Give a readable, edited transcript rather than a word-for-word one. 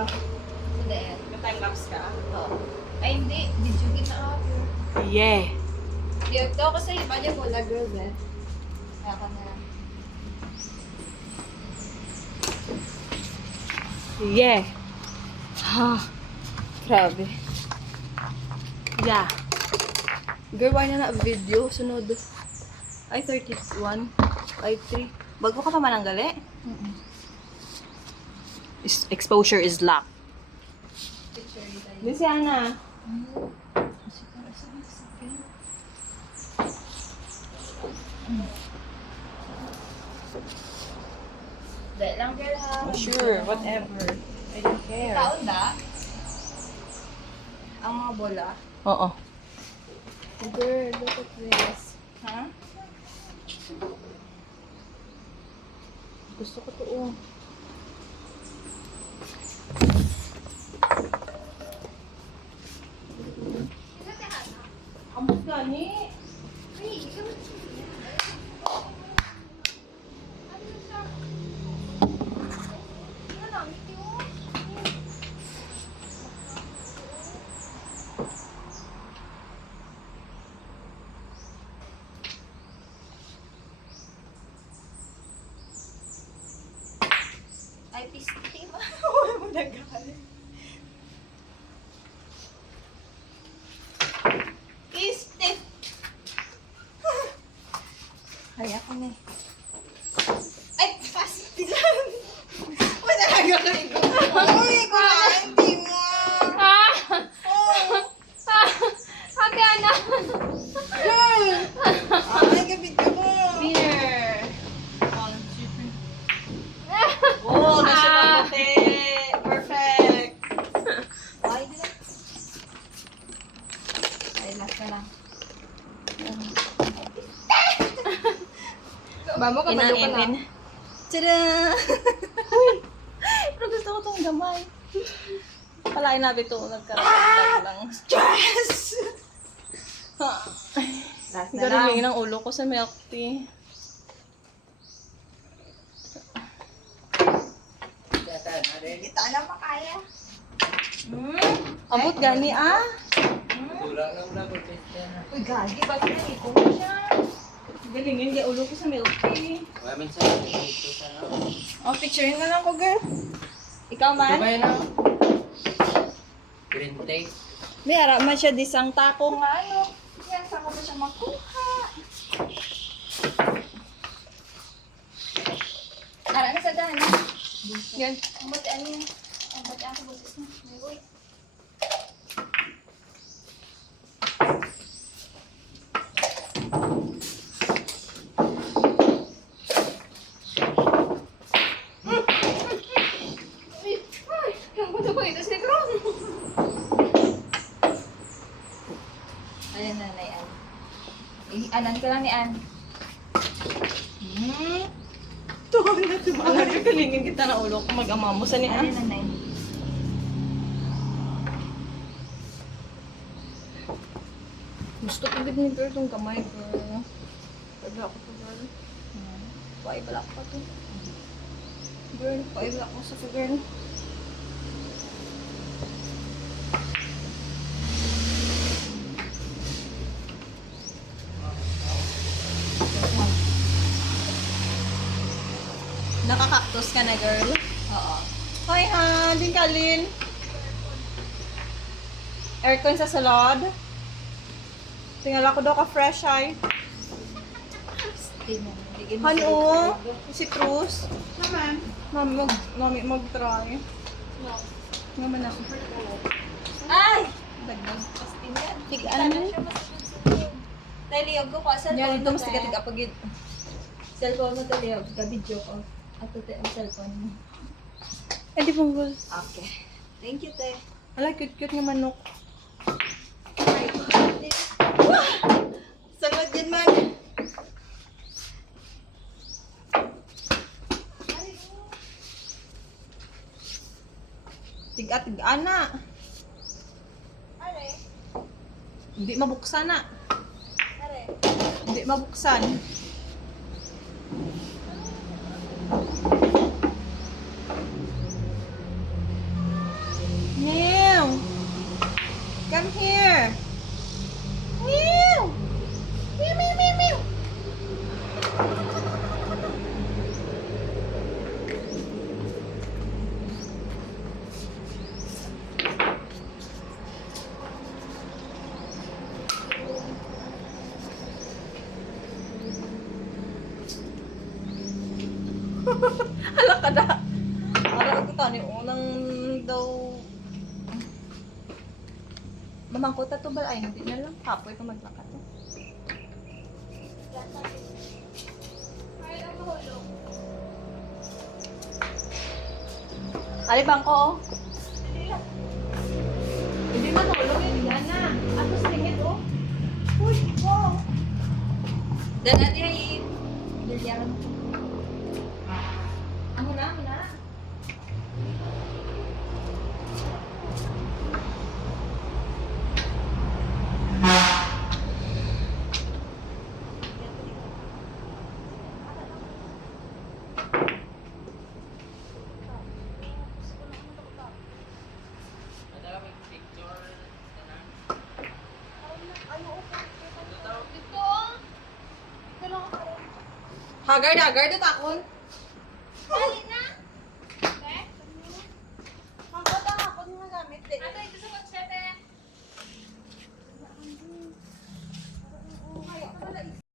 Ano? Hindi. Time-lapse ka? Oo. Ay, hindi. Video na ako. Yeah. Dito kasi iba niya bola girls eh. Kaya ka na lang. Yeah. Ha. Grabe. Yeah. Girl, why na video? Sunod. Ay, 31. Ay, 3. Bago ka pa mananggali? Exposure is locked. Picture you tayo. Luciana. Dahil lang girl ha. Oh, sure, whatever. I don't care. Taon ba? Ang mga bola. Oo. Girl, look at this. Ha? Gusto ko to. Oh. Ambot gani. Ay, pisti ma. Wala mo nagaling. Pisti! Kaya ko na eh. Ay, pasti lang! Wala nagagaling ko. Uy, kumahanti mo! Ate Ana! Ay, kapit ka mo! Here. Oh, nasa mabuti. Perfect. Ay, di lang. Ay, last na lang. Mamo ka malo ka na. Tada! Uy! Pero gusto ko itong gamay. Palain natin ito. Nagkaroon lang. Yes! Last na lang. Galing ng ulo ko sa milk tea. Kita na makaya. Abot gani ah. Uy, gagi. Bakit nalito mo siya? Galingin yung ulo ko sa milk tea. Sa Oh, picturein na lang ko, girl. Ikaw man? green tape. May araman siya disang tako nga ano. Yan, saan ko ba siya makuha? Ara na sa daan. Yan. Ang batian niya. Ang batian ko busis na. Uy. Ayan na, Ayan. Anan ka lang ni Ann. Tuwa na tuwa. Galingin kita na ulo ko mag-ama mo sa niya. Ayan na, Nay. Gusto ko din ni girl itong kamay, girl. Pagla ko to, girl. Paibala ko pa to. Girl, paibala ko sa to, girl. Nakakaktos ka na, girl? Oo. Hi, ha! Din ka, Lin. Aircon sa salod. Tingala ko daw ka fresh, ay. Ano? Citrus? Naman. Mami, mag-try. Naman ako. Ay! Dagdag. Pastingan. Tig-ano? Taliyog ko pa. Yan, ito mas tiga-tiga pagid. Cellphone mo taliyog. Ka-video ko. At ito ang cellphone mo. Eh, di punggol. Okay. Thank you, te. Ala, cute-cute nga manok. Sagad yan man. Tiga-tiga-ana. Are? Hindi mabuksan na. Are? Hindi mabuksan. Hala ka da. Para kita ni unang daw. Mamangkot na to ba? Ay, hindi na lang. Kapoy pa maglakat. Ali bangko. Hindi man hulog yun. Yan na. Ako singit oh. Uy, wow. Dala niya yung bilyaran. Amo na, amo na. Hagar na, hagar dito akon. Dali na. Ang kota akon nga gamit eh. Ate, ito sa konsete. Kaya ka pala